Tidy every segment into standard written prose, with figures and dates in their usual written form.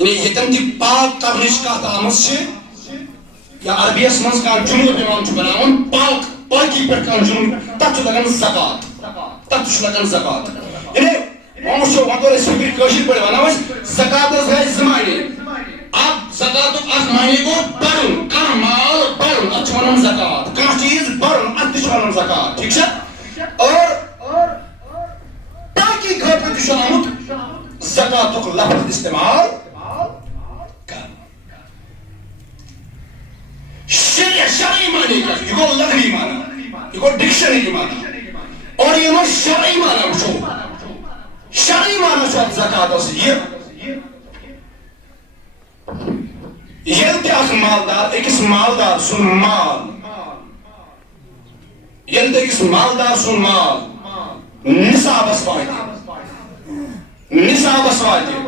یتن تہ پاک کرنچ کت آمژ یا عربیس من کان جملہ پیوان بناون پاکی پہ کان جملہ تک لگان زکات تک لگان زکات یعنی وچھو وگر فکر کشیر پہ ونو زکات گئی زمانے اب زکات اخ معنی گو بڑھن کھانا مال بڑھن ات ونان زکات کھانا چیز بڑھن ات تہ ونان زکات ٹھیک ہے اور باقی خاطر تہ آمت زکات لفظ استعمال شرعی معنی کیا یہ گو لغوی معنی یہ گو ڈکشنری معنی اور یہ نو شرعی معنی وچھو شرعی معنی چھو زکات اس یہ اخ مالدار اکس مالدار سن مال یہ اکس مالدار سن مال نصابس واتہ نصابس واتہ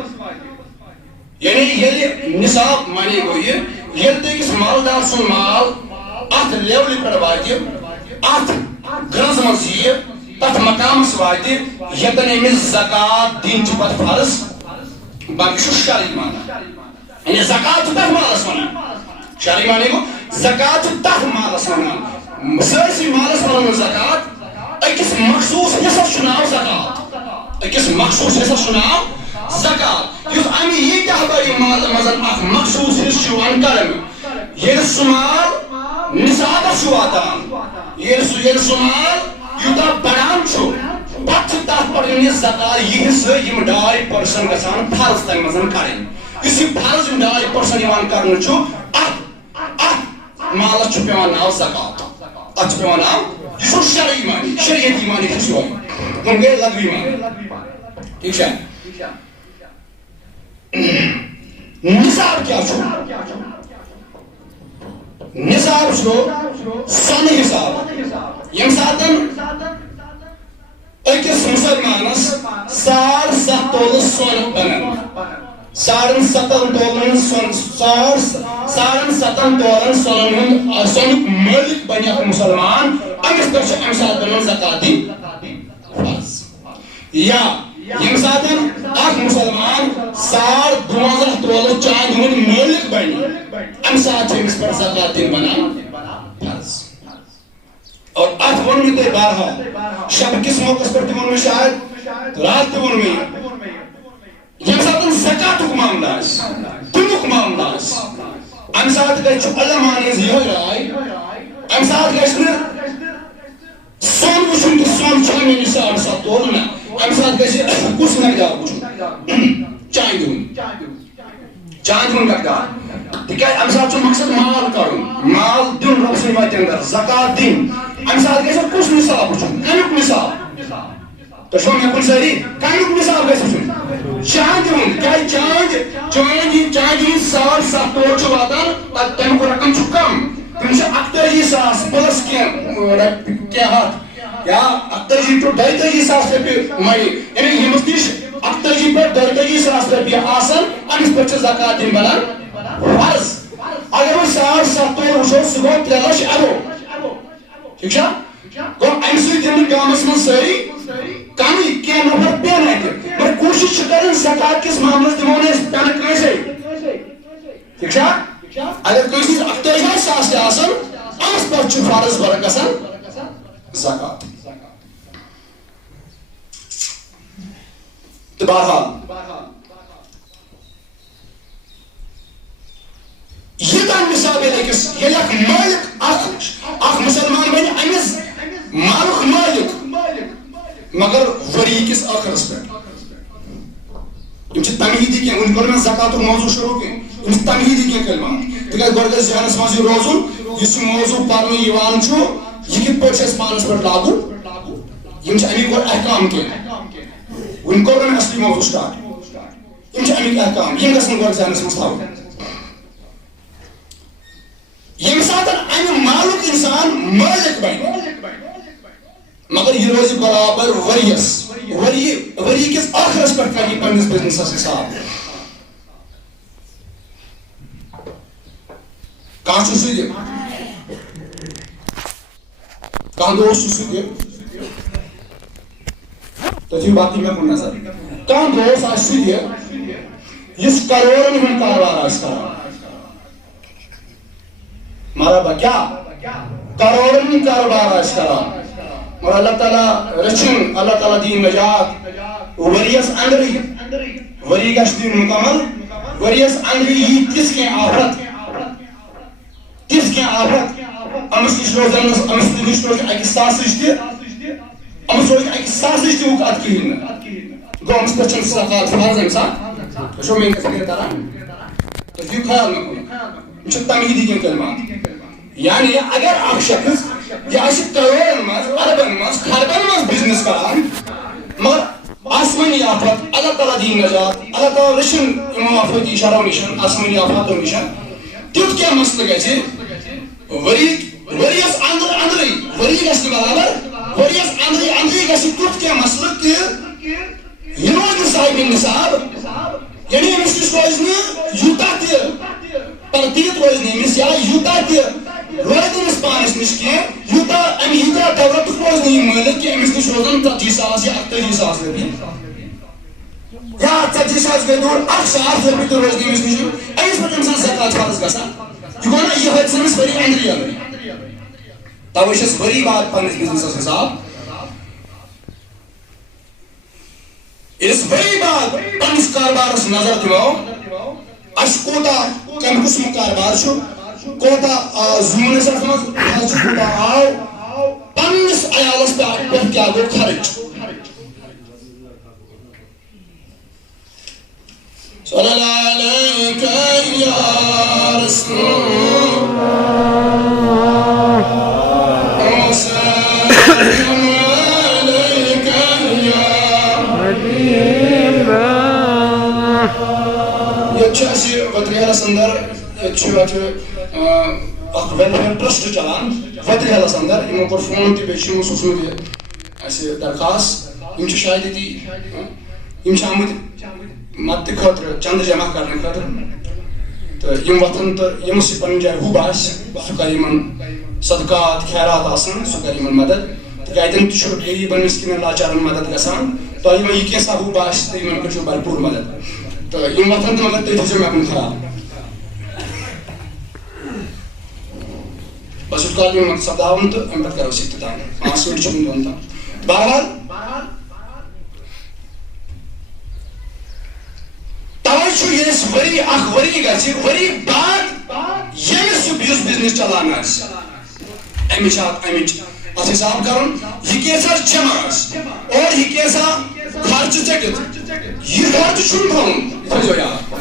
یعنی یہ نصاب معنی گو یہ اکس مالدار سن مال ات لیولی پر واتہ ات گرز مز یہ تت مقامس واتہ یتن امس زکات دین چھ پتہ فرض باقی شرعی معنی یعنی زکات تک مالس ونان شرعی معنی گو زکات تک مالس ونان سرسی مالس ونان زکات اکس مخصوص حصس چھ ناو زکات اکس مخصوص حصس چھ ناو زکات یس امی یہ تحبری مال مزن اخ مخصوص حص چھ ون کرن یہ سمال نصابس چھ واتان یہ سمال یوتا بڑان چھ پتہ تات پر یہ زکات یہ حصہ یم 2% گژھان فرض تم مزن کرن اس فرض 2% یوان کرن چھو ات مالس چھ پیوان ناو زکات ات پیوان ناو یہ چھو شرعی معنی شریعتی معنی کھسو تم گئے لغوی معنی ٹھیک ہے نصاب کیا چھو نصاب چھو سن حساب یم ساتن اکس مسلمانس 7.5 تولہ سون بنن 7.5 تولن سونک مالک بنیا مسلمان امس پہ ام سات بنان زکات دین فرض یا یم ساتن اخ مسلمان 12.5 تولہ چاند ہند مالک بنی ام سات امس پہ زکات دین بنان فرض اور ات ون میں بارہا شب کس موقع پر تمون میں شاید رات تمون میں یم ساتن زکات معاملہ اس تمک معاملہ اس ام سات گئی چھ علماء نے یہ رائے ام سات گئی سون وچھن تو سون چھانے نصاب سات تول نا ام سات گئی کس مقدار وچھن چاند ہن مقدار تکیاز ام سات چھ مقصد مال کرن مال دین رب سن واتہ اندر زکات دین ام سات گئی کس نصاب وچھن امیک نصاب تو شو میں کل ساری کامیک نصاب گئی وچھن چاند ہن کیا چاند سال 7 تول چھ واتان تم کو رقم چھ کم تم چھ 48,000 پلس کیا ہاتھ یا 48 to 42,000 رۄپیہِ مٔلۍ یعنی ییٚمِس نِش 48 پٮ۪ٹھ 42,000 رۄپیہِ آسان أمِس پٮ۪ٹھ چھِ زکات دِنۍ بنان فرض اگر وۄنۍ 7.5 تول وٕچھو سُہ گوٚو 3 لچھ ابو ٹھیک چھا گوٚو اَمہِ سۭتۍ دِنہٕ گامس منٛز سٲری کمٕے کینٛہہ نفر پٮ۪ن اَتہِ مگر کوٗشِش چھِ کران زکات کِس معاملس دِمو نہٕ أسۍ پٮ۪نہٕ کٲنٛسے ٹھیک چھا اگر کٲنٛسہِ نِش 48,000 تہِ آسان أمِس پٮ۪ٹھ چھُ فرض بَران گژھان زکات تو بہرحال یہ تام نصاب أکِس ییٚلہِ اکھ مالک اکھ مسلمان بنہِ أمِس مالُک مالک مگر ؤری کِس ٲخرس پٮ۪ٹھ یِم چھِ تمہیٖدی کینٛہہ وٕنہِ کوٚر مےٚ زکاتُک موضوٗع شروٗع کینٛہہ یِم چھِ تمہیٖدی کینٛہہ کلمات تِکیٛازِ گۄڈٕ گژھِ ذہنس منٛز یہِ روزُن یُس یہِ موضوٗع پرنہٕ یِوان چھُ یہ کِتھ پٲٹھۍ چھِ اَسہِ پانس پٮ۪ٹھ لاگوٗ یِم چھِ اَمِکۍ گۄڈٕ احکام کینٛہہ وٕنہِ کوٚر مےٚ اصلی موضوٗع سٹارٹ یِم چھِ اَمِکۍ احکام یِم گژھن گۄڈٕ ذہنس منٛز تھاوٕنۍ ییٚمہِ ساتہٕ اَمہِ مالُک اِنسان مٲلِک بنہِ مگر یہِ روزِ برابر ؤری کِس ٲخرس پٮ۪ٹھ کرِ یہِ پننِس بِزنِسس حساب کانٛہہ چھُ سُہ تہِ کانٛہہ دۄہ اوس سُہ تہِ تُہۍ دِیِو باقٕے مےٚ کُن نظر کانٛہہ دوست آسہِ سُہ تہِ اس کروڑن ہند کاروبار آس کران مرحبا کیا کروڑن ہند کاروبار آس کران اور اللہ تعالیٰ رچن اللہ تعالیٰ دین نجات وریس اندری وری گژھِ دین مکمل وریس اندری یہ تس کی آفت امس نش روزان امس نش روز اکہ ساسچ تہ امس روز اکہ ساسچ تہ ات کہین گو امس پہ چھن زکات فرض امہ سات تو میری فکر کران تو یہ خیال مکن یہ تمہیدی کن کلمات یعنی اگر اکھ شخص یہ کروڑن مز اربن مز خربن مز بزنس کران مگر آسمانی آفت اللہ تعالیٰ دین نجات اللہ تعالیٰ رچن امو آفتی شرو نشن آسمانی آفاتو نشن تیت کیا مسئلہ گژھِ ؤریس اندری ؤری گژھِ نہٕ برابر ؤریس اندری گژھِ تیت کیا مسئلہ کہ یہ روز نہٕ صاحب نصاب یعنی أمس نش روز نہٕ یوٗتاہ تہِ ترتیٖب روز نہٕ أمس یا یوٗتاہ تہِ روز أمس پانس نش کینٛہہ یوٗتاہ امہِ ییٖتیٛاہ دولتُک روز نہٕ یہِ مٲلِک کہ أمس نش روزن 40,000 یا 48,000 رۄپیہِ یا 40,000 گٔے دوٗر 1,000 رۄپیہِ تہِ روز نہٕ أمس نش أمس پٮ۪ٹھ اِنسان زکات فرض گژھان یہ گوٚو نا یِہوٚے ژھٕنس ؤری أنٛدری توے چھس ؤری بعد پننس بزنسس حساب اس ؤری بعد پننس کاربارس نظر دِمو اس کوتاہ کمہِ قٕسمُک کاربار چھُ کوتاہ زوٗنس اتھ منٛز خرچہِ کوتاہ آو پننس عیالس پٮ۪ٹھ کیٛاہ گوٚو خرچ صلی اللہ علیہ یا رسول وترہلس اندر ویلفیئر ٹرسٹ چلان وترہلس اندر یمو کوٚر فون تہِ بیٚیہِ چھُ یمو سوٗزمُت اسہِ درخواست یم چھِ شاید ییٚتی یم چھِ آمٕتۍ مدتہٕ خٲطرٕ چندٕ جمع کرنہٕ خٲطرٕ تہٕ یم وۄتھن تہٕ ییٚمِس یہِ پنٕنۍ جایہِ ہُب آسہِ سُہ کرِ یمن صدقات خیرات آسان سُہ کرِ یمن مدد تِکیٛازِ اتٮ۪ن تہِ چھُ غریٖبن مسکیٖنن لاچارن مدد گژھان تۄہہِ یِمن یہِ کینٛژھا ہُب آسہِ تہٕ یمن کٔرِو بھرپوٗر مدد تہٕ یم وۄتھن تہٕ مگر تُہۍ تھٲیزیو مےٚ کُن خیال بس یوٗت کال یِم سپداوَن تہٕ اَمہِ پتہٕ کرو أسۍ اختتام 5 مِنٹ چھِ وُنہِ دۄن تام بہرحال توے چھُ ییٚلہِ اَسہِ ؤری اکھ ؤری گژھِ ؤری بعد ییٚمِس یُس بِزنِس چلان آسہِ امِچ اتھ حساب کرُن یہِ کیٛاہ جمع آسہِ اور یہِ کیٛاہ خرچہٕ ژٔٹِتھ یہِ خرچہٕ چھُنہٕ تھاوُن یہِ تھٲیزیو یاد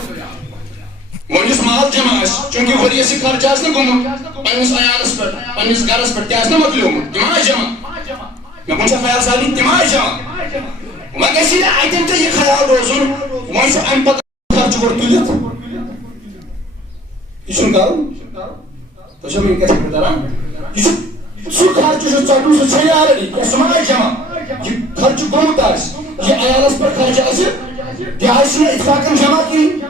وۄنۍ یُس مال جمع آسہِ چوٗنٛکہِ ؤرِیَس یہِ خرچہٕ آسہِ نہٕ گوٚمُت پننِس عیالس پٮ۪ٹھ پننِس گرس پٮ۪ٹھ تہِ آسہِ نہ مۄکلیومُت تِم آسہِ جمع مےٚ کُن چھا خیال سارنٕے تِم آسہِ جمع وۄنۍ گژھِ نہٕ اتٮ۪ن تہِ یہِ خیال روزُن وۄنۍ چھُ امہِ پتہٕ خرچہٕ گۄڈٕ تُلِتھ یہِ چھُنہٕ کرُن تُہۍ چھِو مےٚ کتھ فکر تران یہِ چھُ سُہ خرچہٕ چھُ ژٹُن سُہ چھُ آلریڈی سُہ ما آسہِ جمع یہ خرچہ گوٚمُت آسہِ یہ عیالس پٮ۪ٹھ خرچہ آسہِ تہِ آسہِ نہٕ اتفاقن جمع کِہیٖنۍ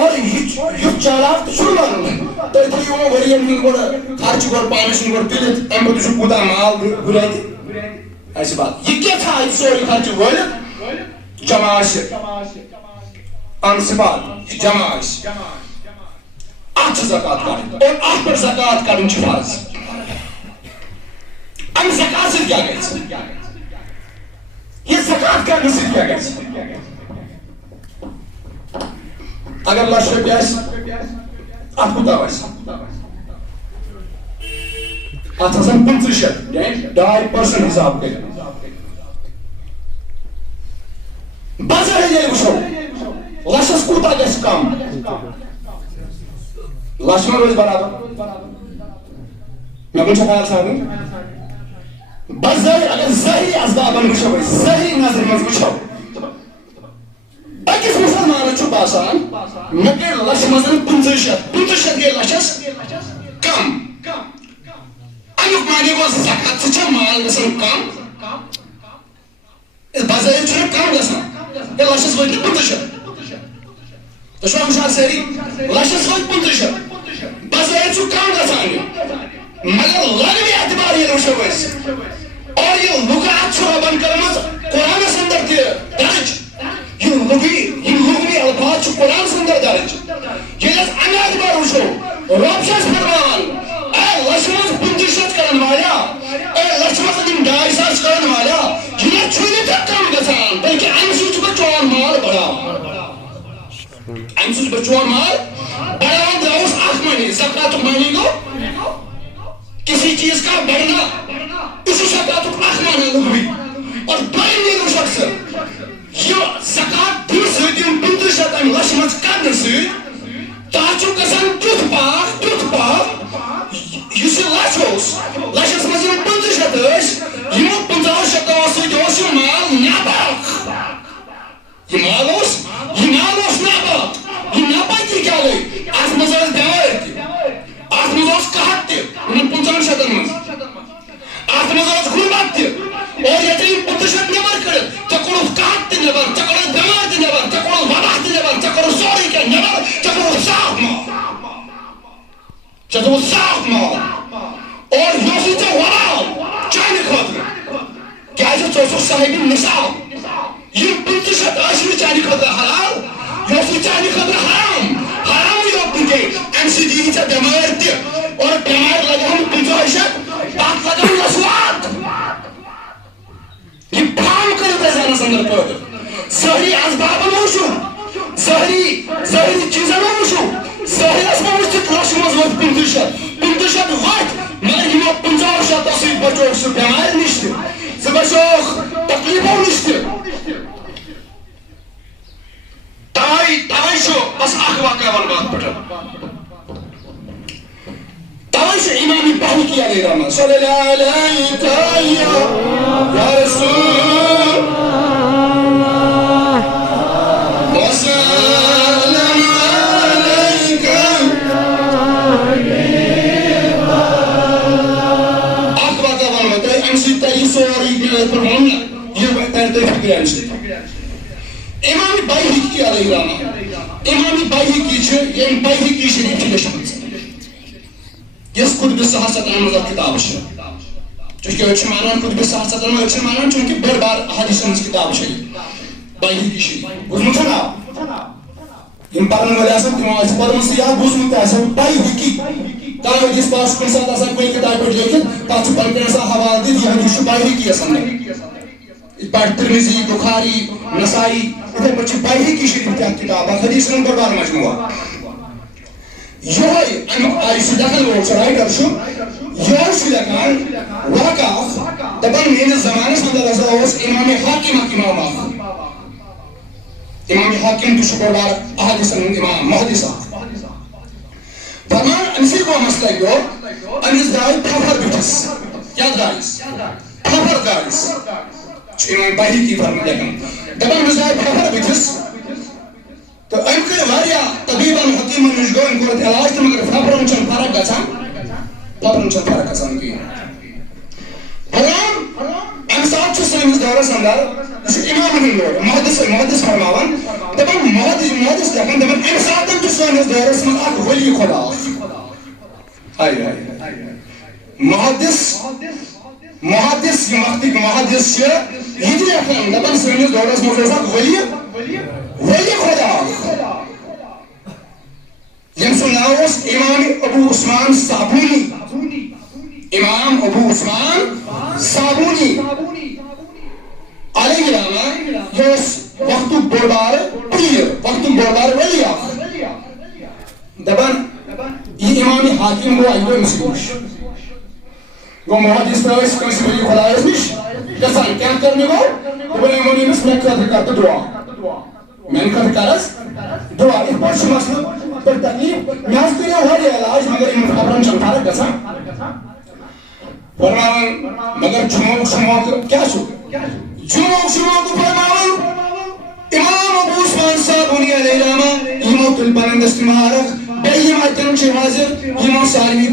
اور یُتھ چالاک تہِ چھُنہٕ بنُن تُہۍ تھٲیِو یِمن ؤرین ہُنٛد گۄڈٕ خرچہٕ گۄڈٕ پانس نِش گۄڈٕ تُلِتھ امہِ پتہٕ چھُ کوٗتاہ مال ہُرِ اَتہِ آسہِ بات یہِ کیٛاہ تھایہِ سورُے خرچہٕ وٲلِتھ جمع آسہِ ان سپاٹ یہِ جمع آسہِ اتھ چھِ زکات کڑٕنۍ اور اتھ پٮ۪ٹھ زکات کڑٕنۍ چھِ فرض امہِ زکات سۭتۍ کیٛاہ گژھِ یہ زکات کرنے سے کیا گژھِ اگر 1,00,000 رۄپیہِ آسہِ اتھ کوٗتاہ آسہِ اتھ آسان 5,500 یعنی 2.5% حساب کٔرِتھ بظٲہِر ییٚلہِ وٕچھو 1,00,000 کوٗتاہ گژھِ کم 1,00,000 ما روزِ برابر مےٚ کُن چھا خیال سارنٕے بظاہر اگر ظٲہری اسبابن وٕچھو أسۍ ظٲہری نظرِ منٛز وٕچھو أکِس مُسلمانس چھُ باسان مےٚ گٔے 1,00,000 منٛز 5,500 گٔے 1,00,000 کم امیُک معنی گوٚو زکات سۭتۍ چھا مال گژھان کم بظٲہر چھُنہٕ کم گژھان ہے 1,00,000 وٲتۍ نہٕ 5,500 تُہۍ چھُوا وٕچھان سٲری 1,00,000 وٲتۍ 5,500 بظٲہر چھُ کم گژھان یہِ مگر لغوی اعتبار ییٚلہِ وٕچھو أسۍ اور یہ لغات چھُ رۄبن کٔرمٕژ قرآنس اندر تہِ درج یم لغوی الفاظ چھُ قرآن سندر درج ییٚلہِ امیاد بار وٕچھو رۄب چھُ اَسہِ فرماوان اے لچھِ منٛز 50 شیٚتھ کرن والا اے لچھِ منٛز یِم 2,500 کرن والا یہِ چھُنہٕ تہِ کم گژھان بلکہِ اَمہِ سۭتۍ چھُ بہٕ چون مال بڑاوان اَمہِ سۭتۍ چھُ بہٕ چون مال بڑاوان درٛاوُس اکھ معنی زکاتُک معنی گوٚو کسی چیز کا بڑھنا اسی زکاتُک اکھ معنی لغوی اور دوٚیِم نیرو شخص یہِ زکات دِنہٕ سۭتۍ یِم 50 شیٚتھ اَمہِ لچھِ منٛز کڑنہٕ سۭتۍ تَتھ چھُ گژھان تیُتھ پاک یُس یہِ لچھ اوس لچھس منٛز یِم 50 شیٚتھ ٲسۍ یِمو 50 شیٚتو سۭتۍ اوس یہِ مال ناپاک یہِ مال اوس ناپاک یہِ ناپاکی کیٛاہ گٔے اَتھ منٛز ٲس بٮ۪مٲرۍ تہِ اَتھ منٛز اوس قحط تہِ یِمن 50 شیٚتن منٛز اَتھ منٛز اوس غُربت تہِ اور ییٚتہِ یِم 50 شیٚتھ نٮ۪بر کٔڑِتھ ژےٚ کوٚڑُتھ قحط تہِ نٮ۪بر ژےٚ کوٚڑُتھ بٮ۪مٲرۍ تہِ نٮ۪بر ژےٚ کوٚڑُتھ وبا تہِ نٮ۪بر ژےٚ کوٚڑُتھ سورُے کینٛہہ نٮ۪بر ژےٚ کوٚڑُتھ صاف مال ژےٚ دوٚپُتھ صاف مال اور یہِ اوسُے ژےٚ وبال چانہِ خٲطرٕ کیٛازِ ژٕ اوسُکھ صاحبِ نِصاب یِم 50 شیٚتھ ٲسۍ نہٕ چانہِ خٲطرٕ حلال یہِ اوسُے چانہِ خٲطرٕ حرامٕے یوت نہٕ کینٛہہ اَمہِ سۭتۍ یِیہِ ژےٚ بٮ۪مٲرۍ تہِ اور بٮ۪مارِ لگن 50 شیٚتھ تَتھ لگن وسوات یہِ پھام کٔرِتھ اَسہِ انس انٛدر پٲدٕ ظٲہری اسبابن وٕچھو ظٲہری چیٖزن وٕچھو ظٲہرس منٛز وٕچھِتھ لچھِ منٛز وٲتۍ 50 شیٚتھ ؤتھۍ مگر یِمو 50 شیٚتو سۭتۍ بچوکھ سُہ بٮ۪مارِ نِش تہِ ژٕ بچوکھ تکلیٖفو نِش تہِ توے چھُ بس اکھ واقعہ ونہٕ بہٕ اتھ پٮ۪ٹھ توے چھُ امام بہوقی علیہ رحمۃ صلی اللہ علیہ یا رسول وسلم علیک اکھ واقعہ ونہٕ بہٕ تۄہہِ امہِ سۭتۍ ترِ سورُے پٮ۪ٹھ ونُن یہِ ترِ تۄہہِ فِکرِ امہِ سۭتۍ امام بہوقی علیہ رحمۃ امام بہوقی چھُ ییٚمۍ بہوقی شریف چھِ لیٚچھمٕژ یۄس قطبِ صحاستن منٛز اکھ کِتاب چھِ چوٗنٛکہِ أڑۍ چھِ مانان قطبِ صحاستن منٛز أڑۍ چھِنہٕ مانان چوٗنٛکہِ بٔڑ بار حدیثن ہٕنٛز کِتاب چھِ یہِ بہوقی شریف بوٗزمُت چھا ناو یِم پرن وٲلۍ آسن تِمو آسہِ پٔرمٕژ تہِ یا بوٗزمُت تہِ آسن بہوقی کانٛہہ حدیث پاک چھُ کُنہِ ساتہٕ آسان کُنہِ کِتابہِ پٮ۪ٹھ لیکھِتھ تتھ چھُ پتہٕ آسان حوالہٕ دِتھ یہِ حدیث چھُ بہوقی آسان یِتھ پٲٹھۍ ترمذی بخاری نسائی یِتھے پٲٹھۍ چھِ بہوقی شریف تہِ اکھ کِتاب اکھ حدیثن ہُنٛد بٔڑ بار مجموعہ یِہوے امیُک یُس یہِ لیکھن وول چھُ رایٹر چھُ یِہوے چھُ لیکھان واقعہ اکھ دپان میٲنِس زمانس منٛز ہسا اوس امام حاکم اکھ امام اکھ امام حاکم تہِ چھُ بٔڑ بار احادیثن ہُنٛد امام محدث اکھ فرمان أمِس گوٚو مسلہٕ اَکہِ دۄہ أمِس درٛاے پھپھر بٕتھِس کیٛاہ درٛایس پھپھر درٛایس چھُ امام بہوقی فرمان لیکھان دپان أمِس درٛاے پھپھر بٕتھِس تہٕ أمۍ کٔرۍ واریاہ طبیٖبن حکیٖمن نِش گوٚو أمۍ کوٚر اَتھ علاج تہٕ مگر پھپھرن چھنہٕ فرق گژھان کِہیٖنۍ فرمان اَمہِ ساتہٕ چھُ سٲنِس دورس انٛدر یہِ چھُ اِمامن ہُنٛد دور محدث فرماوان دپان محدث لیکھان دپان اَمہِ ساتہٕ چھُ سٲنِس دورس منٛز اکھ ؤلی خۄدا محدث یِم وقتٕکۍ محدث چھِ یہِ تہِ لیکھان دپان سٲنِس دورس منٛز اوس اکھ ؤلی خۄدا ییٚمۍ سُنٛد ناو اوس امام ابو عثمان صابونی امام ابو عثمان صابونی علیہ رحمۃ یہِ اوس وقتُک بوٚڑ بار پیٖر وقتُک بوٚڑ بار ؤلی اکھ دپان یہِ امام حاکم گوٚو اَکہِ دۄہ أمِس نِش گوٚو محدث تہِ ٲسۍ کٲنٛسہِ ؤلی خۄدایس نِش گژھان کیٛاہ کرنہِ گوٚو دپان أمۍ ووٚن أمِس مےٚ خٲطرٕ کر تہٕ دُعا میانہِ خٲطرٕ کر حظ دُعا یِتھ پٲٹھۍ چھُ مسلہٕ بٔڑ تکلیٖف مےٚ حظ کٔریو واریاہ علاج مگر یِمن خبرن چھنہٕ فرق گژھان فرماوان مگر جُمعُک چھُ موقعہٕ کیٛاہ چھُ جُمعُک چھُ موقعہٕ فرماوان امام ابو عثمان صابونی علیہ رحمۃ یِمو تُلۍ پنٕنۍ دستہِ مبارک بیٚیہِ یِم اتٮ۪ن چھِ حٲضِر یِمو سارِوٕے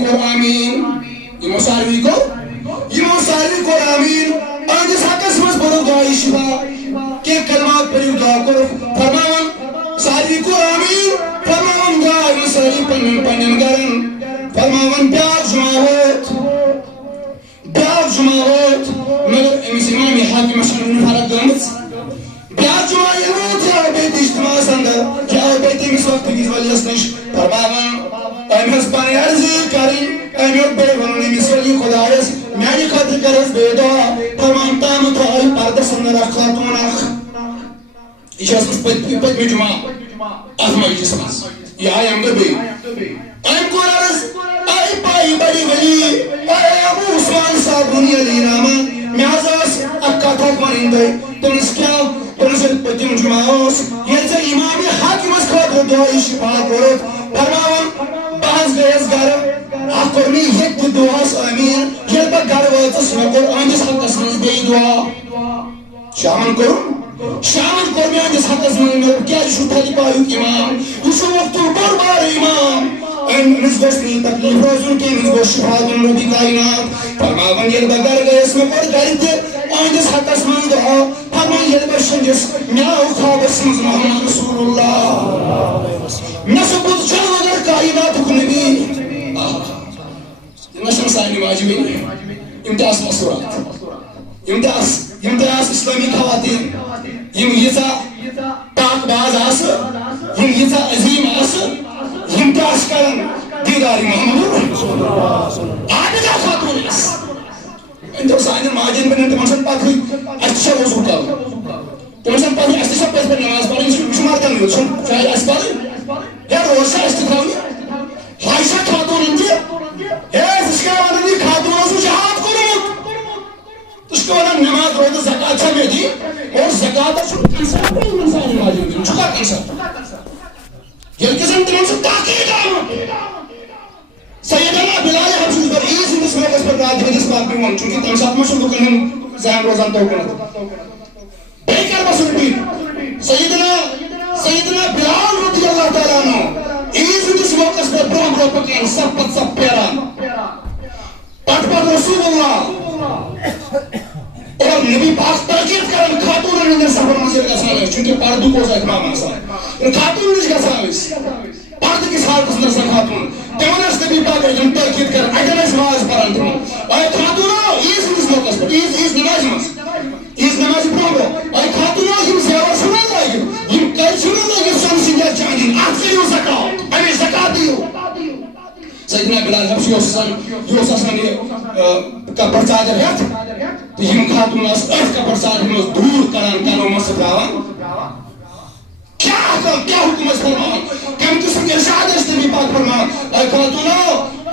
کوٚر آمیٖن أہنٛدِس حقس منٛز پوٚرُکھ دُعایہِ شِفا کینٛہہ کلمات پٔرِو دعا کوٚرُکھ فرماوان سارِوٕے کوٚر آمیٖن فرماوان درٛاے سٲری پننٮ۪ن گرن فرماوان بیٛاکھ جُمعہ ووت مگر أمِس امام حاکمس چھنہٕ وُنہِ فرق گٔمٕژ بیٛاکھ جُمعہ ییٚلہِ ووت یہِ آو بیٚیہِ تہِ اجتماعس انٛدر یہِ آو بیٚیہِ تہِ تمس وقت کس ولیس نش فرماوان امس پانی عرضی کریں امیت بے ونن امس ولی خدایس میانی خاطر کرس بے دعا فرمان تام تھائی پردس اندر خاتون اخ یہ اس پتمی جمعہ اتما مجلس مز یہ آئی ہم بے ام کو عرض آئی پائی بڑی ولی آئی ابو عثمان صابونی علی ناما میازاس اکا تھاک ونن دے تنس کیا تنس پتم جمعہ یہ امام حاکم اس خاطر دعائی شفا کرت فرماوان باز گیس گر اکر میں یک دعاس امین یل با گر واتس مکر آنجس حقس مز بے دعا شامن کرو شامن کر میں آنجس حقس مز میں کیا شو تھلی پایوک امام یشو وقتو بربار امام امس گوش نہیں تکلیف روزن کے امس گوش شفا دن ربی کائنات فرماوان یل با گر گیس مکر گرد آنجس حقس مز دعا فرمان یل با شنجس میاو خوابس مز محمد رسول اللہ نسبت جلو در کائنات نبی نشم سانی واجبین امتیاز مصورات امتیاز اسلامی خواتین یم یزا پاک باز آس یم یزا عظیم آس امتیاز کرن دیداری محمد عابدہ خاتون آس انتو سانی ماجین بنن تمہن پاک ہوئی اشتشا وضو کرو تمہن پاک ہوئی اشتشا پیس پر نماز پڑھیں شمار کرنے ہو شاید اس پڑھیں یا روشا اشتخاوی حائشہ خاتون انجی زشکاوانا دی خاتون اسو جہاد کرو تشکاوانا نماز روز زکاة چھوے دی اور زکاة چھو کنسا پر انسانی ماجین دی چھکا کنسا یہ کسن تمہن سے تاقید آمد سیدنا بلال حبشوز پر ایس اندس موقع پر رات حدیث پاک میں ہوں چونکہ تم ساتھ مشہور دکن ہم ذہن روزان توکنت بیکر بسر بھی سیدنا بلال رضی اللہ تعالیٰ عنہ ایس اندس موقع پر برام رو پکین سب پیران پٹ رسول اللہ اور نبی پاک تاکید کرن خاتون اندر سفر مزید کا سالس چونکہ پردو کو اتمام آسا خاتون نش کا سالس پرد کس حالت اندر سا خاتون تمہنس نبی پاک اجن تاکید کرن اگر اس واز پران تمہن آئی خاتونو ایس اندس موقع پر ایس نماز مز ایس نماز پروگرام آئی خاتونو یم زیور سنن لائگی یم کل سنن لائگی سنسنگر چاندین آخری زکاة ہمیں زکاة دیو سیدنا بلال حبشی یوسسان کپر چادر ہیت تو یم خاتون اس کپر چادر ہمیں دور کران کنو مصر راوان کیا حکم اس فرمان کم قسم ارشاد اس نبی پاک فرمان اے خاتونو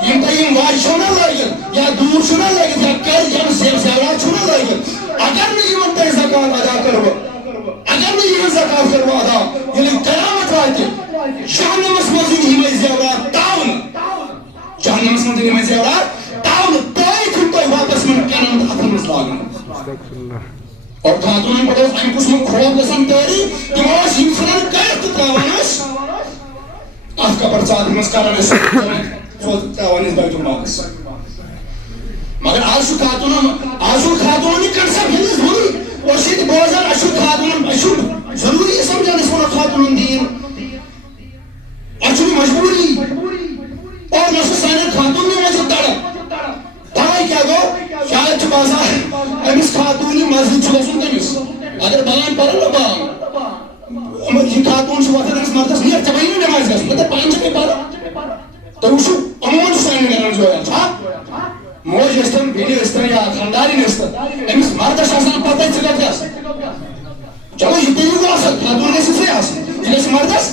یم تا یم واج چھونا لائگی یا دور چھونا لائگی یا کر یا زیورات چھونا لائگی اگر میں یم تا زکاة ادا کرو اگر میں یم زکاة کرو ادا یعنی قیامت آتی جہنم اس مزید ہمیں زیورات تاؤن جہنم اس مندر میں زیورات تاؤن تائی کھنٹائی واپس من کینن حقل مسلاغن اور خاتون ان پڑھو ان کس میں خواب لسن تیری تمہاش ہمسنن کرت تاوانش آف کا پرچاد مسکارن اس تاوانش بیت الماقس مگر آشو خاتونی کنسا بھیلیز ہوئی اور شید بوزن اشو خاتون اشو ضروری سمجھا نسونا خاتون دین اشو مجبوری اور نسو سائنر خاتون نے مجھے تڑائی کیا گو شاید چھ بازار امیس خاتونی مسجد چھوسن تمیس اگر بان پڑھن نہ بان یہ خاتون چھو وقت اس مردس نہیں چبائی نہیں نماز گا مطلب پانچ کے پڑھا تو وشو امون سائنر گرن جو ہے موج استن بیلی استن یا خانداری نستن امیس مردس آسان پتہ چلت گا چلو یہ تیلی کو آسان خاتون نے سے آسان یہ مردس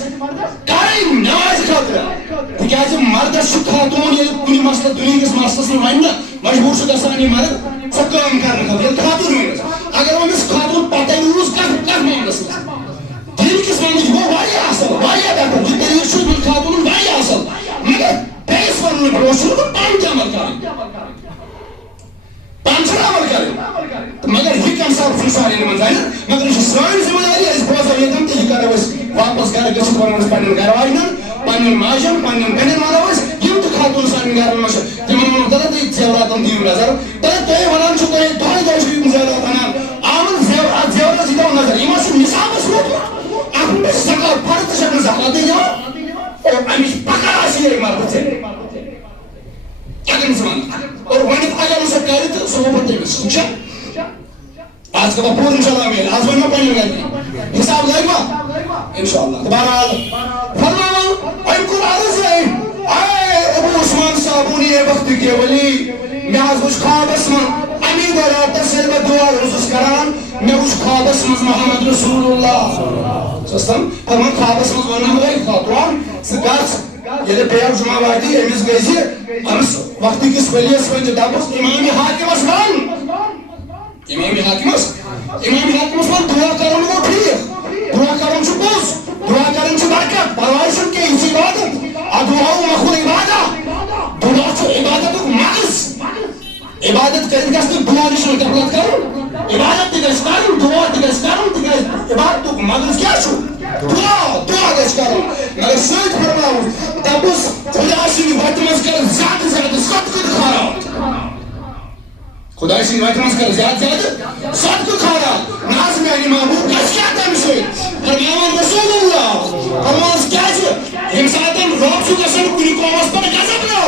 کاری نماز خاطر تکیازِ مردس چھُ خاتون ییٚلہِ کُنہِ مسلہٕ دُنیہِکِس مسلس منٛز وَنہِ نا مجبوٗر چھُ گژھان یہِ مرد سۄ کٲم کرنہٕ خٲطرٕ ییٚلہِ خاتون ونس اگر أمِس خاتون پتہ روٗز کتھ معاملس منٛز دِلکِس معاملس گوٚو واریاہ اصل واریاہ بہتر یہِ طریٖقہٕ چھُ خاتونن واریاہ اصل مگر بیٚیِس وننہٕ برونٛہہ چھُنہٕ بہٕ پانہٕ تہِ عمل کران پانہٕ چھُنہٕ عمل کران مگر یہِ کمہِ ساتہٕ چھُنہٕ سارنٕے منٛز آیہِ مگر یہِ چھِ سٲنۍ ذمہٕ دٲری أسۍ بوزو ییٚتٮ۪ن تہٕ یہِ کرو أسۍ واپس گرٕ گٔژھِتھ ونو أسۍ پننٮ۪ن گرٕ واجنٮ۪ن پننٮ۪ن ماجن پننٮ۪ن بیٚنٮ۪ن ونو أسۍ یِم تہِ خاتون سانٮ۪ن گرن منٛز چھِ تِمن ونو دَپان تُہۍ زیوراتن دِیِو نظر دَپان تُہۍ ونان چھِو تُہۍ دۄہے دۄہے چھِو یِم زیورات اَنان آمن اتھ زیوراتس دِیو نظر یِم چھِ نِصابس ووتمُت اتھ منٛز چھِ زکات فرد تہِ چھکھ نہٕ زکاتٕے دِوان اور امِچ پکر آسہِ یہِ مرد ژےٚ اگر نہٕ ژٕ ونکھ اور ؤنِتھ اگر نہٕ سۄ کرِ تہٕ سُہ گوٚو پتہٕ تٔمِس ٹھیٖک چھا آج کا پور انشاءاللہ میل آج ونو پننٮ۪ن گرِکٮ۪ن حساب لگوا انشاءاللہ بہرحال صابونی وقت کے ولی میں وچ خوابس من امید راتس یل بہ دعا روزس کران میں وچ خوابس من محمد رسول اللہ سستم فرمان خوابس من ونن وے خاتون سگاس یل بیگ جمعہ واتی امس گئی امس وقت کس ولیس ون دبس امام حاکمس ون امام حاکمس ون دعا کرن وہ ٹھیک دعا کرن چھ پوز دعا کرن چھ برکت پرواہ چھ کہ اس عبادت دعا مخل عبادت دعا چھ عبادت مغز عبادت کرن گس دعا نش غفلت کرن عبادت گس کرن دعا گس کرن عبادت مغز کیا چھ دعا گس کرن مگر سوچ فرماؤ دبس خدا سن وقت مز کر زیادہ صدقہ خیرات خدا سن وقت مز کر زیادہ صدقہ خیرات ناز میں امام کس کیا تم سے فرمان رسول اللہ فرمان کیا چھ یم ساتن رب چھ گسن کنی قومس پر غضب نہ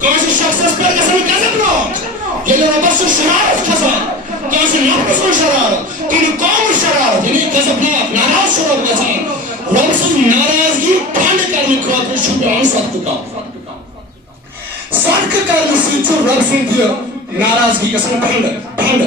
کانسی شخصس پر گسن غضب نہ یل ربس شرارت کھسان کانسی نفس شرارت کنی قوم شرارت یعنی غضب نہ ناراض شروع گسان رب سن ناراضگی بند کرنے خاطر چھ پیوان صدقہ کرنے سے رب سن ناراضگی گژھان بند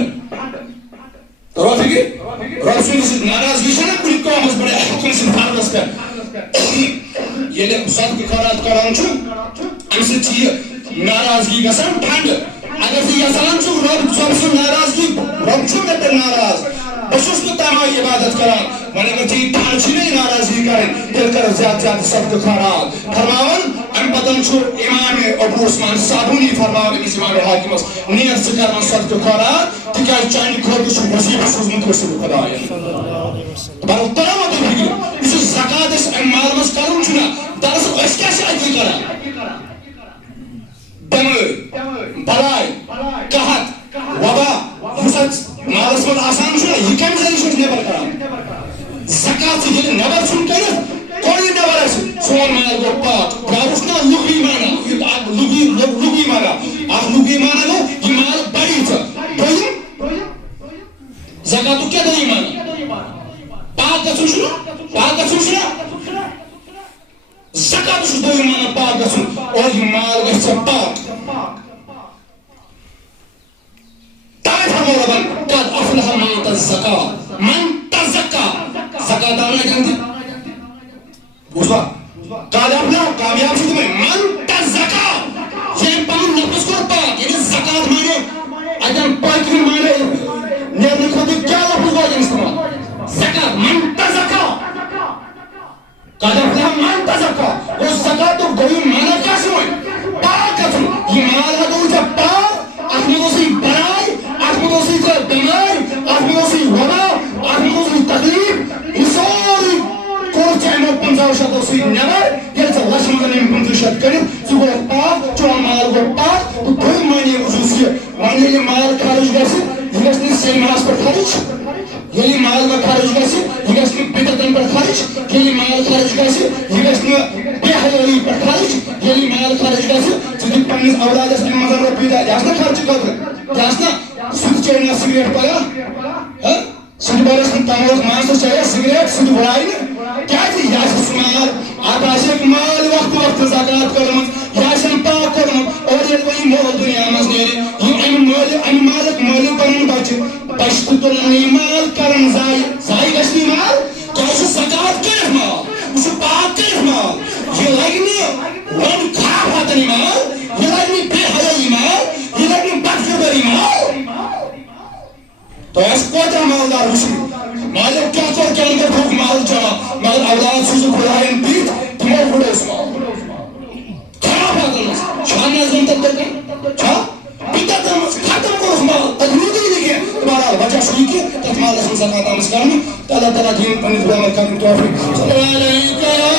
تو رب سن ناراضگی چھنا کُنہِ قومس پٮ۪ٹھ کُنہِ سٕنٛدِ فردس پٮ۪ٹھ ییٚلہِ صدقہ خیرات کران چھُ امہِ سۭتۍ چھِ یہِ ناراضگی گژھان بند اگر ژٕ یژھان چھُکھ رب سٕنٛز ناراضگی رب چھُ مےٚ پٮ۪ٹھ ناراض بہٕ چھُس نہٕ تمام عبادت کران وۄنۍ اگر ژےٚ ٹھان چھِ مےٚ ناراضگی کرٕنۍ تیٚلہِ کر زیادٕ صدقہ خیرات فرماوان امہِ پتہٕ چھُ امام ابو عثمان صابونی فرماوان أمِس امام حاکمس نیر ژٕ کر وۄنۍ صدقہ خیرات تِکیازِ چانہِ خٲطرٕ چھُ وظیفہٕ سوٗزمُت رسول خداین بر ترٛاوان تُہۍ فِکرِ یُس یہِ زکات أسۍ امہِ مالہٕ منٛز کرُن چھُنہ دراصل أسۍ کیٛاہ چھِ اتی کران بٮ۪مٲرۍ بلاے قحط وبا یُس اَتھ مالس منٛز آسان چھُنہ یہِ کمہِ ذٔریعہٕ چھِ أسۍ نٮ۪بر کران زکات چھِ ییٚلہِ نٮ۪بر ژھُن کٔرِتھ کوٚر یہِ نٮ۪بر اَسہِ سون مال گوٚو پاک درٛاوُس نہ لُغوی مانا اکھ لُغوی مانا گوٚو یہِ مال بڑی ژےٚ دوٚیِم زکاتُک کیٛاہ دوٚیِم مانا پاک گژھُن چھُنہ زکات چھُ دوٚیِم مانا پاک گژھُن اور یہِ مال گژھِ ژےٚ پاک تَوَے فرموو رۄبن قد افلح من تزکا زکات آو نہ جانتے بوزوا قد افلح کامیاب چھُ تِمے من تزکا ییٚمۍ پنُن نفس کوٚر پاک یعنی زکات مانے اتٮ۪ن پاکہِ ہُنٛد مانے نیرنہٕ خٲطرٕ کیٛاہ لفظ گوٚو اتٮ۪ن استعمال زکات من تزکا قد افلح من تزکا گوٚو زکاتُک دوٚیِم مانا کیٛاہ چھُ وۄنۍ پاک گژھُن یہِ مال ہٮ۪کوُے ژےٚ پاک اتھ منٛز اوسُے بڑاے اتھ منٛز اوسُے ژےٚ بٮ۪مٲرۍ اتھ منٛز اوسُے وبا اتھ منٛز اوسُے تکلیٖف یہِ سورُے کوٚر ژےٚ یِمو 50 شتو سۭتۍ نٮ۪بر ییٚلہِ ژےٚ لچھِ منٛز یِم 50 شتھ کٔرِتھ ژٕ گوٚوکھ پاک چون مال گوٚو پاک تہٕ دوٚیِم معنی وٕچھُس یہِ وۄنۍ ییٚلہِ مال خرٕچ گژھِ یہِ گژھِ نہٕ سینماہس پٮ۪ٹھ خرٕچ ییٚلہِ یہِ مال وۄنۍ خرٕچ گژھِ یہِ گژھِ نہٕ بِدعتن پٮ۪ٹھ خرٕچ ییٚلہِ یہِ مال خرٕچ گژھِ یہِ گژھِ نہٕ بے حیٲیی پٮ۪ٹھ خرٕچ ییٚلہِ یہِ مال خرٕچ گژھِ ژٕ دِکھ پننِس اولادس امہِ منٛز رۄپیہِ دہ دِہس نا خرچہٕ خٲطرٕ دِہس نا سُہ تہِ چیٚیہِ نا سِگریٹ پگاہ سُہ تہِ بٔرِس نہٕ تماکھ مان ژٕ چیٚیہِ سِگریٹ سُہ تہِ وایہِ نہٕ کیٛازِ یہِ آسہِ سُہ مال اتھ آسٮ۪کھ مال وقتہٕ زکات کٔرمٕژ یہِ آسٮ۪ن پاک کوٚرمُت اور ییٚلہِ وۄنۍ یہِ مول دُنیا منٛز نیرِ یِم امہِ مالُک مٲلِک بنُن بچہِ تہِ تُلن نہٕ یہِ مال کرن ضایہِ گژھِ نہٕ یہِ مال تۄہہِ چھُ زکات کٔرِتھ مال یہِ چھُ پاک کٔرِتھ مال یہِ لگہِ نہٕ وۄنۍ خرافاتن یہِ مال یہِ لگہِ نہٕ بے حیٲیی مال یہِ لگہِ نہٕ بدکردٲری مال تۄہہِ آسہِ کوتاہ مالدار وٕچھُن مالک کیٛاہ کوٚر کیٛاہ نہٕ کوٚرُکھ مال جمع مگر اولاد سوٗزُکھ خۄداین دِتھ تِمو وٕڑوو سُہ مال خرافاتن منٛز چھا نظم تتھ چھا بدعتن منٛز ختم کوٚرُکھ مال تتہِ روٗدٕے نہٕ کینٛہہ بہرحال وجہ چھُ یہِ کہِ تتھ مالس منٛز زکات آمٕژ کرنہٕ اللہ تعالیٰ دِیِن پننِس غلامس کرنُک توفیٖق